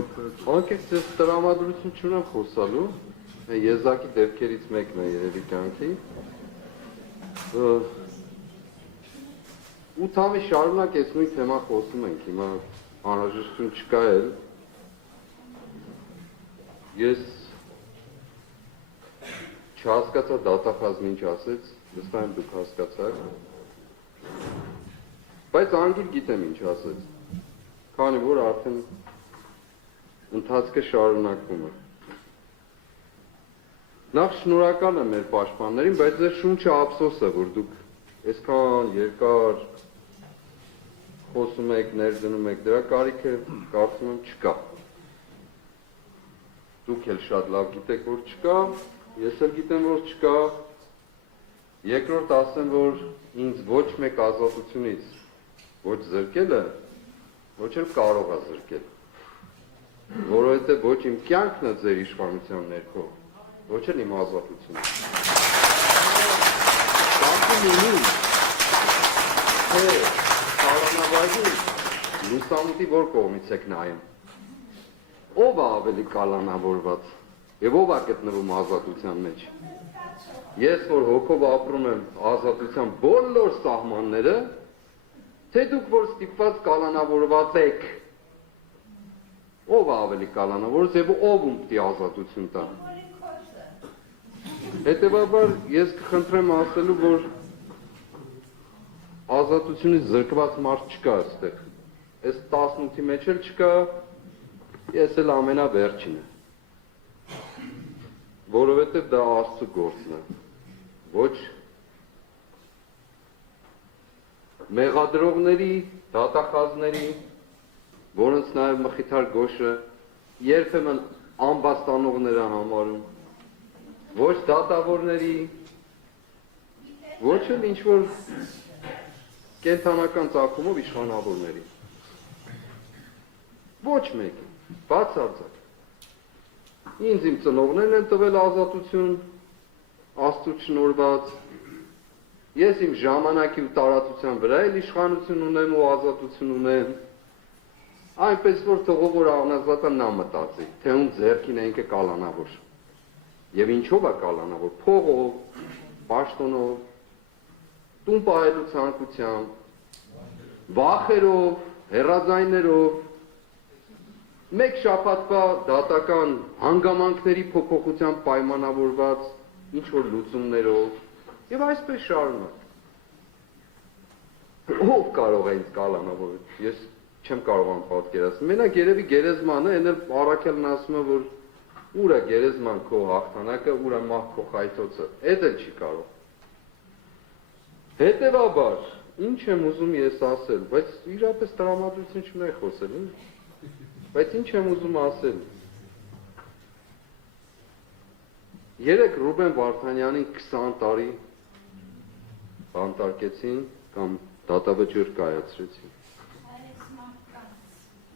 Անկեղծ ես տրամադրություն չունեմ խոսալու, եզակի դեպքերից մեկն է երևի կյանքի։ 8 ամիս շարունակ ես նույն թեմա խոսում ենք, հիմա անհրաժեշտություն չկա էլ։ Ես չհասկացա դատախազն ինչ ասեց, վստահ եմ դուք հասկացաք, բայց անգիր գիտեմ ինչ ասեց, քանի որ արդեն ընթացքը շարունակվում է։ Նախ շնորհակալ եմ մեր պաշտպաններին, բայց ձեր շունչը ափսոս է, որ դուք այսքան երկար խոսում եք, ներդնում եք, դրա կարիքը կարծում եմ չկա։ Դուք էլ շատ լավ գիտեք, որ չկա, ես էլ գիտեմ, որ չկա։ Երկրորդ ասեմ, որ ինձ ոչ մեկ ազատությունից ոչ զրկել է, ոչ էլ կարող է զրկել։ Որովհետև ոչ իմ կյանքն է ձեր իշխանության ներքո, ոչ էլ իմ ազատությունը։ Կարծում ունիմ, թե կալանավայրում լուսամուտի որ կողմից եք նայում։ Ով է ավելի կալանավորված և ով է գտնվում ազատության մեջ։ Ես, որ հոգով ապրում եմ ազատության բոլոր սահմանները, թե դուք, որ ստիպված կալանավորված եք, ով է ավելի կալանավորված և ով ում պիտի ազատություն տա։ Հետևաբար ես կխնդրեմ ասելու, որ ազատությունից զրկված մարդ չկա այստեղ։ Այս 18-ի մեջ էլ չկա, ես էլ ամենավերջինը։ Որովհետև դա Աստծու գործն է, ոչ մեղադրողների, դատախազների, որոնց նաև մխիթար գոշը երբեմն ամբաստանողներ է համարում, ոչ դատավորների, ոչ էլ ինչ-որ կենթանական ծագումով իշխանավորների։ Ոչ մեկը, բացարձակ։ Ինձ իմ ծնողներն են տվել ազատություն, Աստծու շնորհված, ես իմ ժամանակի ու տարածության վրա էլ իշխանություն ունեմ ու ազատություն ունեմ, այնպես որ թողով որ Աղնազատը նա մտածի, թե ում ձեռքին է ինքը կալանավոր։ Եվ ինչով է կալանավոր, փողով, պաշտոնով, տուն պահելու ցանկությամբ, վախերով, հեռաձայներով, մեկ շաբաթվա դատական հանգամանքների փոփոխությամբ պայմանավորված ինչ-որ լուծումներով և այսպես շարունակ։ Ով կարող է ինձ կալանավորել, ես չեմ կարող պատկերացնել, մենակ երևի գերեզմանը, են էլ Առաքելն ասում է, որ ուր է գերեզման քո հաղթանակը, ուր է մահ քո խայթոցը, էդ էլ չի կարող։ Հետևաբար, ինչ եմ ուզում ես ասել, բայց իրապես տրամադրություն չունեմ խոսել, բայց ինչ եմ ուզում ասել։ Երեկ Ռուբեն Վարդանյանին 20 տարի բանտարկեցին կամ դատավճիռ կայացրեցին։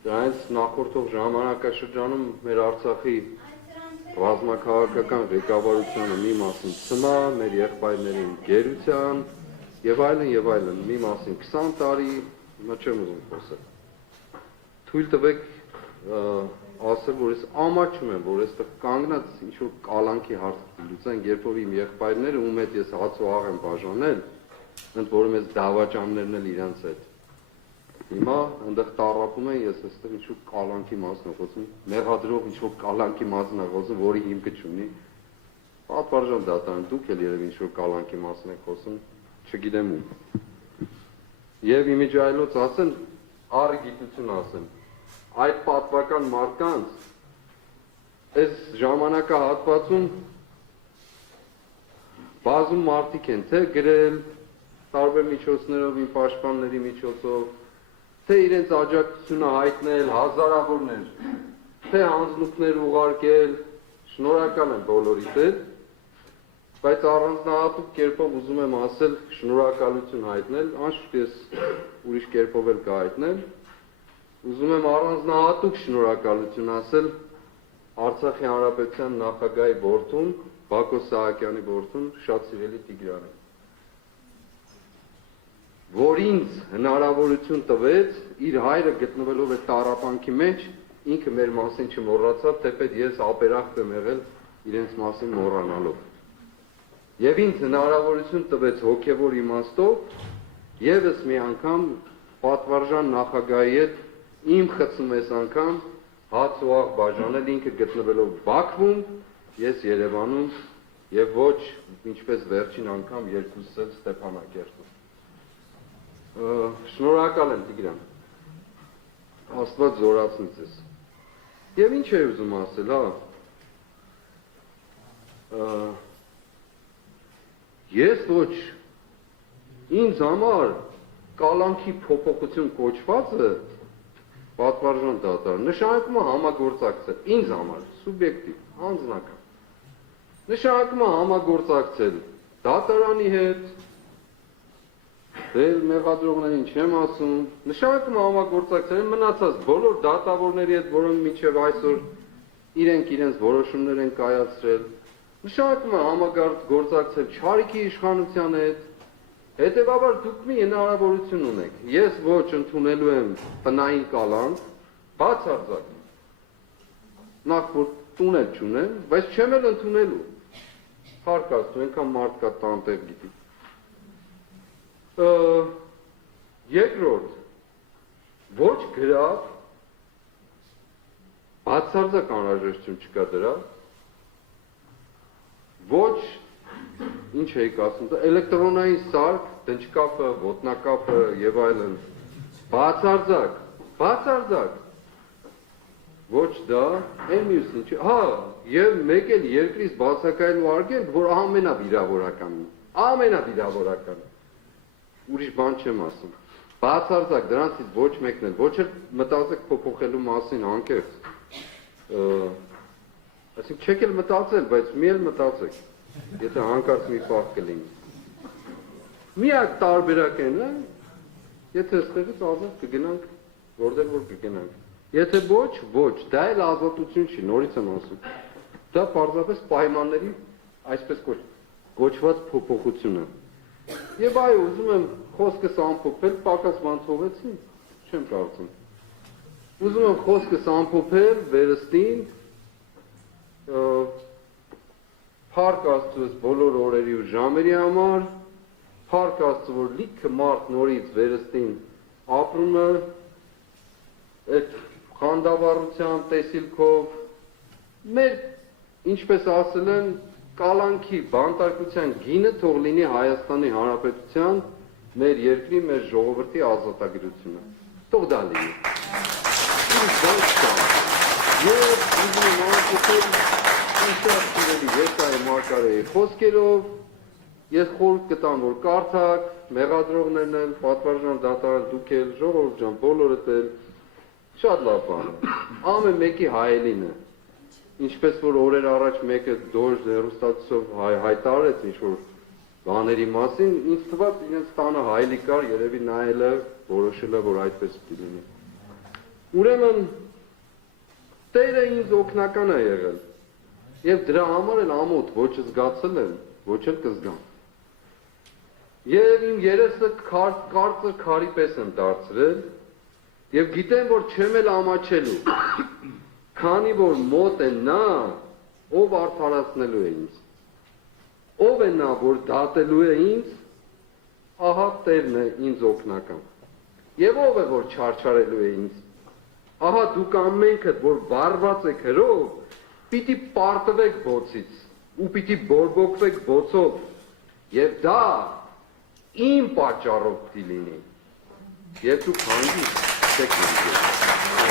Դրանից նախորդող ժամանակաշրջանում մեր Արցախի ռազմաքաղաքական ղեկավարությանը մի մասին ցմա, մեր եղբայրներին գերության եւ այլն, մի մասին 20 տարի, հիմա չեմ ուզում խոսել։ Թույլ տվեք ասել, որ ես ամաչում եմ, որ այստեղ կանգնած ինչ-որ կալանքի հարց լուծենք, երբ որ իմ եղբայրները, ում հետ ես հաց ու աղ եմ բաժանել, ընդ որում ես դավաճաններն էլ իրանց հետ։ Հիմա ընդեղ տառապում են, ես այստեղ ինչ-որ կալանքի մասն եմ խոսում, մեղադրող ինչ-որ կալանքի մասն եմ խոսում, որի հիմքը չունի։ Պատվարժան դատարան, դուք էլ երևի ինչ-որ կալանքի մասն եք խոսում, չգիտեմ ում։ Եվ իմիջայլոց ասեմ, առի գիտություն ասեմ, այդ պատվական մարդկանց այս ժամանակահատվածում բազում մարդիկ են, թե գրել տարբեր միջոցներով, իմ պաշտպանների միջոցով, թե իրենց աջակցությունը հայտնել, հազարավորներ, թե հանձնուկներ ուղարկել, շնորհակալ եմ բոլորիդ հետ, բայց առանձնահատուկ կերպով ուզում եմ ասել շնորհակալություն հայտնել, անշուշտ ես ուրիշ կերպով էլ կհայտնել, ուզում եմ առանձնահատուկ շնորհակալություն ասել Արցախի Հանրապետության նախագահի որդուն, Բակո Սահակյանի որդուն, շատ սիրելի Տիգրանին, որ ինձ հնարավորություն տվեց իր հայրը գտնվելով է տառապանքի մեջ ինքը մեր մասին չմոռացավ, թեպետ ես ապերախտ եմ եղել իրենց մասին մոռանալով։ Եվ ինձ հնարավորություն տվեց հոգևոր իմաստով եւս մի անգամ պատվարժան նախագահի հետ իմ խցումես անգամ հաց ու աղ բաժանել, ինքը գտնվելով Բաքվում, ես Երևանում եւ ոչ ինչպես վերջին անգամ երկուսս էլ Ստեփանակերտում։ Շնորհակալ եմ Տիգրան։ Աստված զորացնի ձեզ։ Եվ ինչ է ուզում ասել, ես ոչ ինձ համար կալանքի փոփոխություն կոչվածը պատվարժան դատարան նշանակում է համագործակցել ինձ համար սուբյեկտիվ, անձնական։ Նշանակում է համագործակցել դատարանի հետ, դեր մեղադրողներին չեմ ասում, նշանակում է համագործակցել մնացած բոլոր դատավորների հետ, որոնք մինչև այսօր իրենց որոշումներ են կայացրել, նշանակում է համագործակցել Չարիքի իշխանության հետ, հետևաբար դուք մի հնարավորություն ունեք, ես ոչ ընդունելու եմ տնային կալանք, բացարձակ, նախ որ տուն էլ չունեմ, բայց չեմ էլ ընդունելու, հարկասում, ենքան մարդ կա տանտեղ գիտի։ Երկրորդ, ոչ գրավ, բացարձակ անհրաժեշտություն չկա դրա, ոչ ինչ էիք ասում, էլեկտրոնային սարք, դնչկապը, ոտնակապը եւ այլն, բացարձակ, ոչ դա, այն մյուսն ինչի, եւ մեկ էլ երկրից բացակայելու արգել, որ ամենավիրավորականն, ուրիշ բան չեմ ասում, բացարձակ, դրանցից ոչ մեկն էլ, ոչ էլ մտածեք փոփոխելու մասին անկեղծ, այսինքն չեք էլ մտածել, բայց մի էլ մտածեք, եթե հանկարծ մի պահ կլինի։ Միակ տարբերակն է, եթե այստեղից ազատ կգնանք, որտեղ որ կգնանք։ Եթե ոչ, դա էլ ազատություն չի, նորից եմ ասում։ Դա պարզապես պայմանների, այսպես կոչված փոփոխություն է։ Եվ այո, ուզում եմ խոսքս ամփոփել, պակաս բան թողեցի, չեմ կարծում։ Ուզում եմ խոսքս ամփոփել վերստին, փառք Աստծուց բոլոր օրերի ու ժամերի համար, փառք Աստծո, որ լիքը մարդ նորից վերստին ապրում է, այդ խանդավառության տեսիլքով, մեր, ինչպես ասել են, կալանքի բանտարկության գինը թող լինի Հայաստանի Հանրապետության, մեր երկրի, մեր ժողովրդի ազատագրությունը։ Թող դա լինի։ Ուրիշ բան չկա։ Եվ ուզում եմ ամփոփել ինքնուրույն սիրելի Եսայի Մարգարեի խոսքերով, ես խորհուրդ կտամ, որ կարդաք, մեղադրողներն են, պատվարժան դատարան դուք էլ, ժողովուրդ ջան, բոլորդ էլ, շատ լավ բան է։ Ամեն մեկի հայելին է։ Ինչպես որ օրեր առաջ մեկը դոժ հեռուստացույցով հայտարարեց ինչ-որ բաների մասին, ինձ թվաց իրենց տանը հայելի կար, երևի նայել է, որոշել է, որ այդպես պիտի լինի։ Ուրեմն Տերը ինձ օգնական է եղել, եւ դրա համար էլ ամոթ ոչ զգացել եմ, ոչ էլ կզգամ։ Եվ իմ երեսը կարծր քարի պես եմ դարձրել, եւ գիտեմ, որ չեմ էլ ամաչելու, քանի որ մոտ է նա, ով արդարացնելու է ինձ, ով է նա, որ դատելու է ինձ, ահա Տերն է ինձ օգնական, եւ ով է, որ չարչարելու է ինձ, ահա դուք ամենքդ, որ վառված եք հրով, պիտի պարտվեք բոցից, ու պիտի բորբոքվեք բոցով, եւ դա իմ պատճառով պիտի լինի, եւ դուք հանգիստ չեք լինի։